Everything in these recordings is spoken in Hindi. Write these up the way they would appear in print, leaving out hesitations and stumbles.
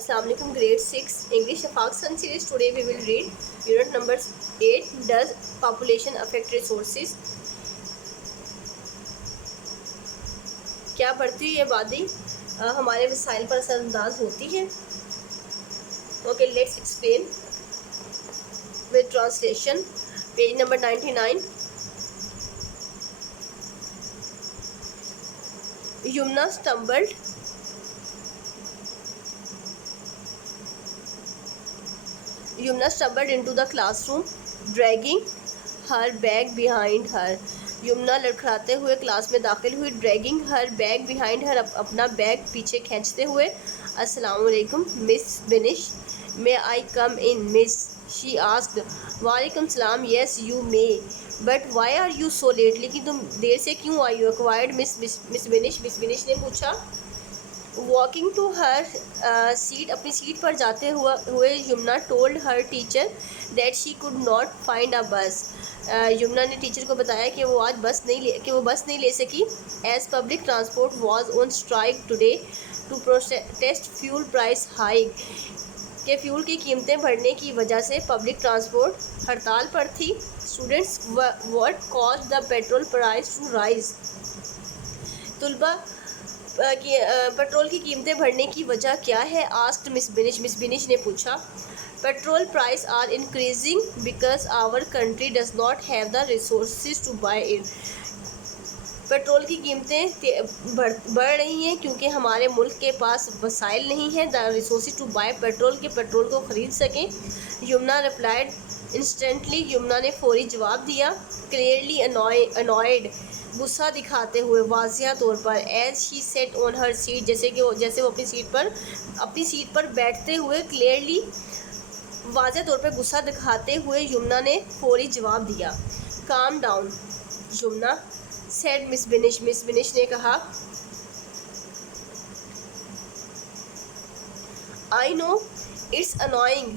Assalamu alaikum, grade 6 English Shafaq Sun series. Today we will read unit number 8. Does population affect resources? क्या बढ़ती हुई आबादी हमारे वसाइल पर असरअंदाज होती है? Okay, let's explain with translation. Page number 99. Yumna stumbled into the classroom, dragging her bag behind her. Yamuna लड़खड़ाते हुए क्लास में दाखिल हुई. Dragging her bag behind her, अपना बैग पीछे खींचते हुए. अस्सलाम वालेकुम miss Binish, may I come in miss, she asked. वालेकुम सलाम, yes you may, but why are you so late, लेकिन तुम देर से क्यों आई हो? एक्वायर्ड मिस बिनिश ने पूछा. वॉकिंग टू हर सीट, अपनी सीट पर जाते हुए Yamuna told her teacher that she could not find a बस. यमुना ने टीचर को बताया कि वो आज बस नहीं ले सकी. As public transport was on strike today to protest fuel price hike, के फ्यूल की कीमतें बढ़ने की वजह से पब्लिक ट्रांसपोर्ट हड़ताल पर थी. Students, what cause the petrol price to rise, तुलबा कि पेट्रोल की कीमतें बढ़ने की वजह क्या है? आस्क्ड मिस बिनिश ने पूछा. Petrol price are increasing because our country does not have the resources to buy it. Petrol की कीमतें बढ़ रही हैं क्योंकि हमारे मुल्क के पास वसाइल नहीं है the resources to buy petrol, के पेट्रोल को ख़रीद सकें. यमुना रिप्लाइड इंस्टेंटली, यमुना ने फौरी जवाब दिया. क्लियरली अनॉयड, गुस्सा दिखाते हुए, वाज़िया तौर पर. As she sat on her seat, जैसे वो अपनी सीट पर बैठते हुए. क्लियरली, वाज़िया तौर पर गुस्सा दिखाते हुए यमुना ने फौरी जवाब दिया. Calm down Yamuna, said miss Binish ने कहा. आई नो इट्स अनोइंग,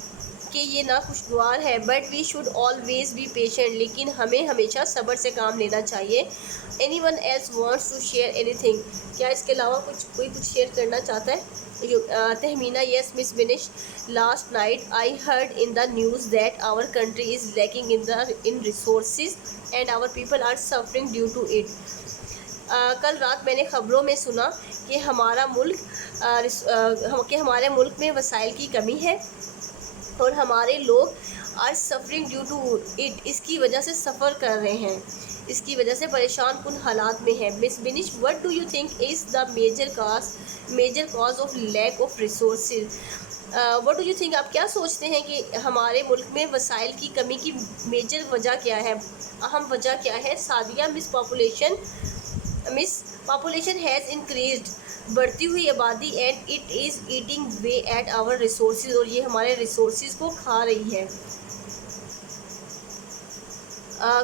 कि ये नाखुशगवार है. But we should always be patient, लेकिन हमें हमेशा सब्र से काम लेना चाहिए. Anyone else wants to share anything, क्या इसके अलावा कोई कुछ शेयर करना चाहता है? Tahmina, yes miss Binish, last night I heard in the news that our country is lacking in resources and our people are suffering due to it. कल रात मैंने ख़बरों में सुना कि हमारे मुल्क में वसाइल की कमी है और हमारे लोग are suffering due to it, इसकी वजह से सफ़र कर रहे हैं, इसकी वजह से परेशान कुन हालात में है. Miss Binish, what do you think is the major cause of lack of resources? What do you think, आप क्या सोचते हैं कि हमारे मुल्क में वसाइल की कमी की मेजर वजह क्या है, अहम वजह क्या है? Sadia, miss population has increased, बढ़ती हुई आबादी. And it is eating away at our resources, और ये हमारे रिसोर्सेज को खा रही है.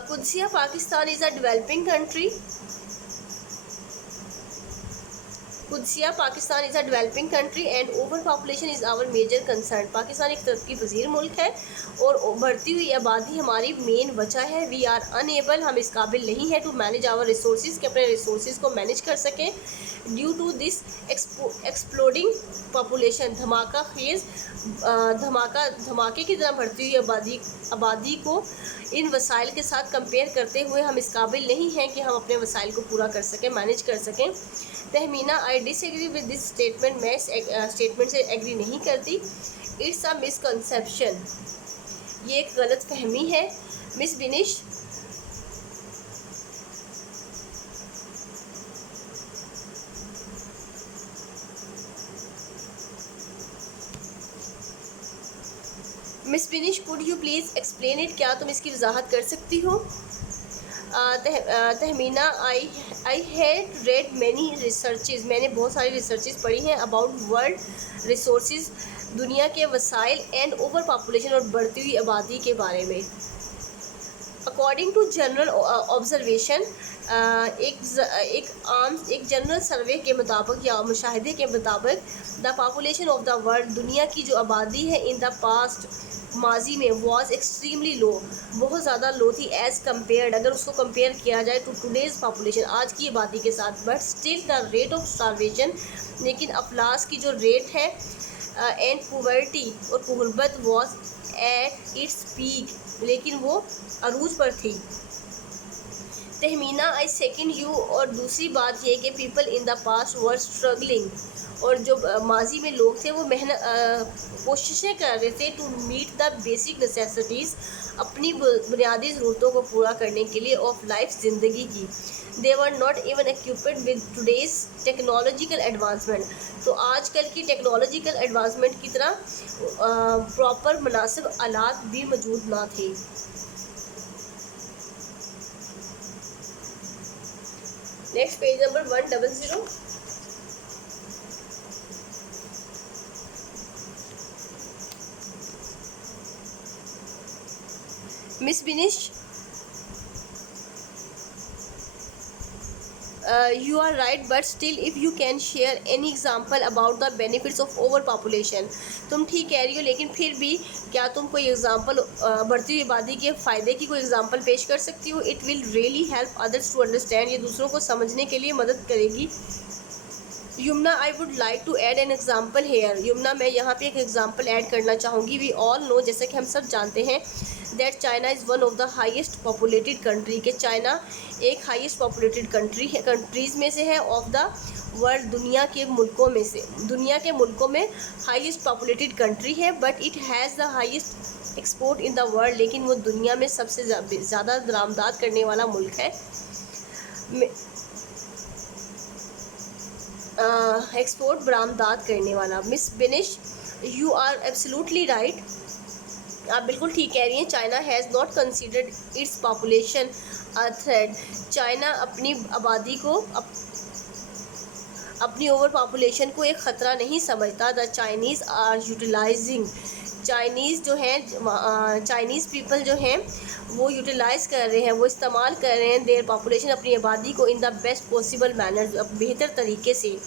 Qudsia, Pakistan is a developing country. Qudsia, Pakistan is a developing country and over population is our major concern. Pakistan एक तरक्की पजीर मुल्क है और बढ़ती हुई आबादी हमारी मेन वजह है. वी आर अनएबल, हम इस काबिल नहीं है टू मैनेज आवर रिसोर्सेज, के अपने रिसोर्सेज को मैनेज कर सकें. Due to this exploding population, धमाके की तरह बढ़ती हुई आबादी को इन वसाइल के साथ कंपेयर करते हुए हम इस काबिल नहीं हैं कि हम अपने वसाइल को पूरा कर सकें, मैनेज कर सकें. Tahmina, I disagree with this statement, मैं इस स्टेटमेंट से एग्री नहीं करती. इट्स अ मिसकंसेप्शन, ये एक गलत फहमी है. Miss बिनिश, could you please explain it, क्या तुम इसकी वजाहत कर सकती हो? Tahmina, I had read many researches, मैंने बहुत सारी रिसर्चेज पढ़ी हैं अबाउट वर्ल्ड रिसोर्सेज, दुनिया के वसाइल, एंड ओवर पॉपुलेशन, और बढ़ती हुई आबादी के बारे में. अकॉर्डिंग टू जनरल ऑब्जर्वेशन, एक जनरल सर्वे के मुताबिक या मुशाहिदे के मुताबिक, the population of the world, दुनिया की जो आबादी है, इन द पास्ट, माजी में, वॉज एक्सट्रीमली लो, बहुत ज़्यादा लो थी. एज़ कम्पेयर्ड, अगर उसको कंपेयर किया जाए टू टुडेज़ पॉपुलेशन, आज की आबादी के साथ. But still the rate of starvation, लेकिन अफलास की जो रेट है एंड पुवर्टी, और गुर्बत वॉज एट इट्स पीक, लेकिन वो अरूज पर थी। तहमीना आई सेकेंड यू, और दूसरी बात ये कि people in the past were struggling, और जो माजी में लोग थे वो कोशिशें कर रहे थे to meet the basic necessities, अपनी बुनियादी ज़रूरतों को पूरा करने के लिए ऑफ लाइफ ज़िंदगी की। They were not even equipped with today's technological advancement, तो आजकल की टेक्नोलॉजिकल एडवांसमेंट की तरह प्रॉपर मुनासिब आलात भी मौजूद ना थे। Next page number 100। Miss Binish, you are right, but still if you can share any example about the benefits of overpopulation, तुम ठीक कह रही हो, लेकिन फिर भी क्या तुम कोई एग्जांपल बढ़ती हुई आबादी के फ़ायदे की कोई एग्जांपल पेश कर सकती हो? It will really help others to understand, ये दूसरों को समझने के लिए मदद करेगी। Yamuna, I would like to add an example here. Yamuna, मैं यहाँ पे एक एग्जाम्पल ऐड करना चाहूँगी। वी ऑल नो, जैसे कि हम सब जानते हैं, that China is one of the highest populated country, के चाइना एक हाईएस्ट पॉपुलेटेड कंट्री है, कंट्रीज़ में से है, ऑफ द वर्ल्ड, दुनिया के मुल्कों में से, दुनिया के मुल्कों में हाईएस्ट पॉपुलेटेड कंट्री है। But it has the highest export in the world, लेकिन वो दुनिया में सबसे ज़्यादा दरामदाद करने वाला मुल्क है, एक्सपोर्ट बरामदात करने वाला। Miss Binish, you are absolutely right, आप बिल्कुल ठीक कह रही हैं। China has not considered its population a threat, China अपनी आबादी को अपनी ओवर पॉपुलेशन को एक ख़तरा नहीं समझता। The Chinese are utilising, Chinese जो हैं, चाइनीज़ पीपल जो हैं वो यूटिलाइज़ कर रहे हैं, वो इस्तेमाल कर रहे हैं देयर पॉपुलेशन, अपनी आबादी को, in the best possible manner, बेहतर तरीके से।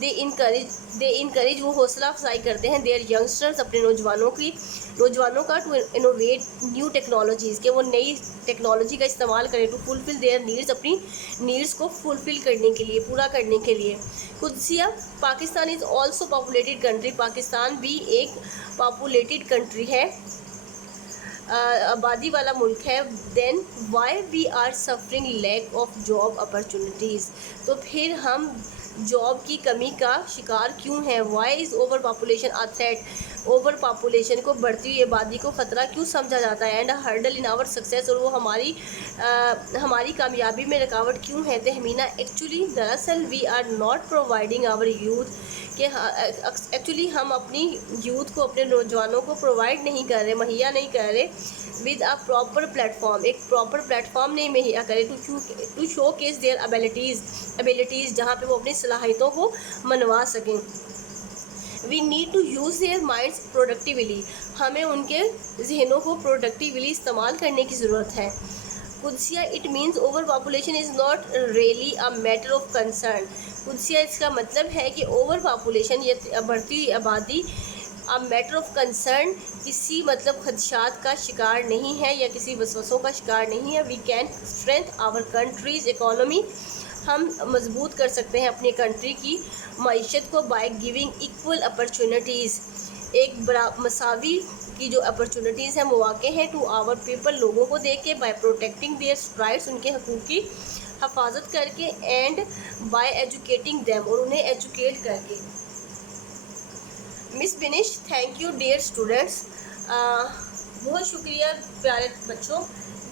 दे इनकरेज, वो हौसला अफजाई करते हैं देयर यंगस्टर्स, अपने नौजवानों का, टू इनोवेट न्यू टेक्नोलॉजीज़, के वो नई टेक्नोलॉजी का इस्तेमाल करें, टू फुलफ़िल देयर नीड्स, अपनी नीड्स को फुलफ़िल करने के लिए, पूरा करने के लिए। Qudsia, Pakistan is also populated country, Pakistan भी एक पॉपुलेटेड कंट्री है, आबादी वाला मुल्क है। Then why we are suffering lack of job opportunities, तो फिर हम जॉब की कमी का शिकार क्यों हैं? Why is overpopulation a threat, overpopulation को, बढ़ती हुई आबादी को ख़तरा क्यों समझा जाता है? And hurdle in our success, और वो हमारी कामयाबी में रुकावट क्यों है? तहमीना, एक्चुअली दरअसल we are not providing our youth, कि एक्चुअली हम अपनी यूथ को, अपने नौजवानों को प्रोवाइड नहीं कर रहे, मुहैया नहीं कर रहे विद अ प्रॉपर प्लेटफॉर्म, एक प्रॉपर प्लेटफॉर्म नहीं मुहैया करे to showcase their abilities, जहाँ पे वो अपनी सलाहियतों को मनवा सकें। We need to use their minds productively, हमें उनके जहनों को प्रोडक्टिवली इस्तेमाल करने की ज़रूरत है। Qudsia, it means over population is not really a matter of concern, Qudsia, इसका मतलब है कि ओवर पॉपुलेशन, ये बढ़ती आबादी, अ मैटर ऑफ कंसर्न, किसी मतलब खदशात का शिकार नहीं है, या किसी वसवसों का शिकार नहीं है। We can strength our country's economy, हम मजबूत कर सकते हैं अपनी कंट्री की मईशत को, बाय गिविंग इक्वल अपॉर्चुनिटीज़, एक बड़ा मसावी की जो अपॉर्चुनिटीज़ हैं, मौके हैं, टू आवर पीपल, लोगों को दे के, बाय प्रोटेक्टिंग देयर राइट्स, उनके हकूक़ की हिफाजत करके, एंड बाय एजुकेटिंग देम, और उन्हें एजुकेट करके। Miss Binish, thank you dear students, बहुत शुक्रिया प्यारे बच्चों।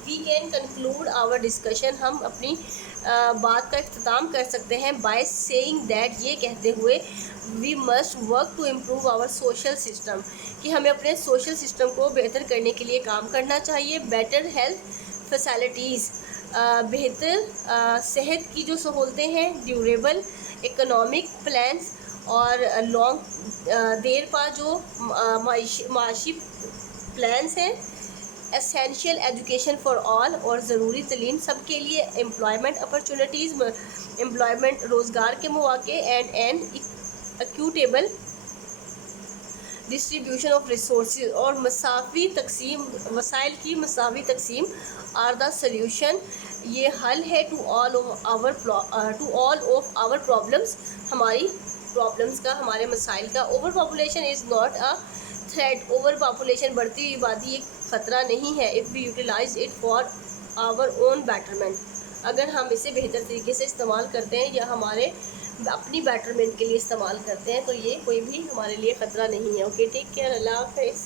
We can conclude our discussion, हम अपनी बात का इख्तिताम कर सकते हैं बाय सेइंग दैट, ये कहते हुए, we must work to improve our social system, कि हमें अपने सोशल सिस्टम को बेहतर करने के लिए काम करना चाहिए। बेटर हेल्थ फैसिलिटीज़, बेहतर सेहत की जो सहूलतें हैं, ड्यूरेबल इकोनॉमिक प्लान्स, और लॉन्ग देर पा जो माशी प्लान्स हैं, एसेंशियल एजुकेशन फॉर ऑल, और ज़रूरी तलीम सबके लिए, एम्प्लॉयमेंट अपॉर्चुनिटीज़, एम्प्लॉयमेंट रोज़गार के मौके, एंड एक्यूटेबल डिस्ट्रीब्यूशन ऑफ रिसोर्सेज, और मसावी तकसीम, वसाइल की मसावी तकसीम, आर द सल्यूशन, ये हल है to all of our problems, हमारी प्रॉब्लम्स का, हमारे मसाइल का। Over population is not a threat, overpopulation बढ़ती हुई आबादी एक ख़तरा नहीं है। If we utilise it for our own betterment, अगर हम इसे बेहतर तरीके से इस्तेमाल करते हैं या हमारे अपनी बेटरमेंट के लिए इस्तेमाल करते हैं तो ये कोई भी हमारे लिए ख़तरा नहीं है। ओके, टेक केयर, अल्लाह हाफ़िज़।